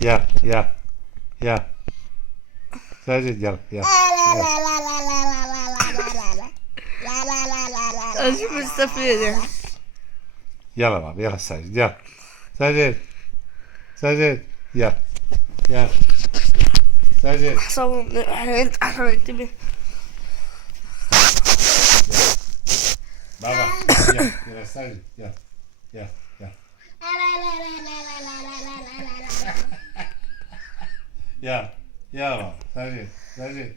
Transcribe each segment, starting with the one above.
يا ساجد يلا اشوف مستفيد يعني. يلا بابا يلا ساجد يلا ساجد يلا ساجد حصل احنا ننتبه. بابا يلا ساجد يلا يلا بابا ساجد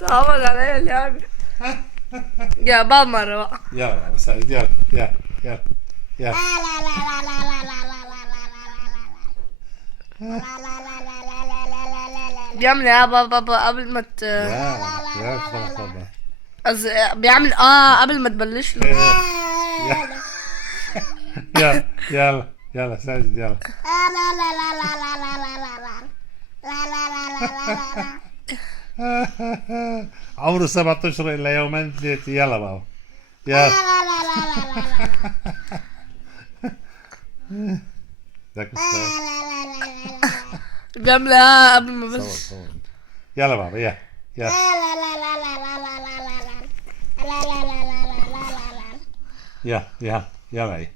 تعود عليا اللعبة. يا بابا مرة بقى. يلا بابا ساجد يلا بيعمل ايه يا بابا قبل ما يا بابا بيعمل قبل ما تبلش له. يلا ساجد يلا عمره 7 اشهر الا يومين ثلاثة يلا بابا يلا ذاك بيعمل ايه قبل ما بلش. صور يلا بابا يلا يلا ايه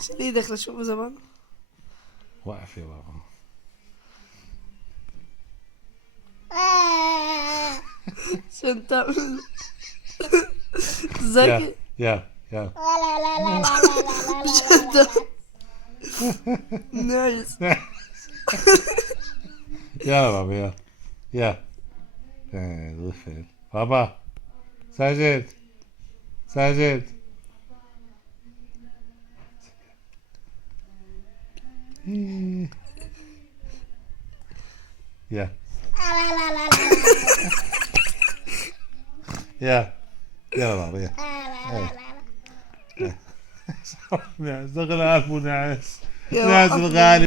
شيل ايدك لشوفه زمان. وقف يا بابا عشان تعمل ذكي. يلا نايس. يلا بابا يلا غفل بابا ساجد يلا يلا بابا يلا شغل ألف وناس الغالي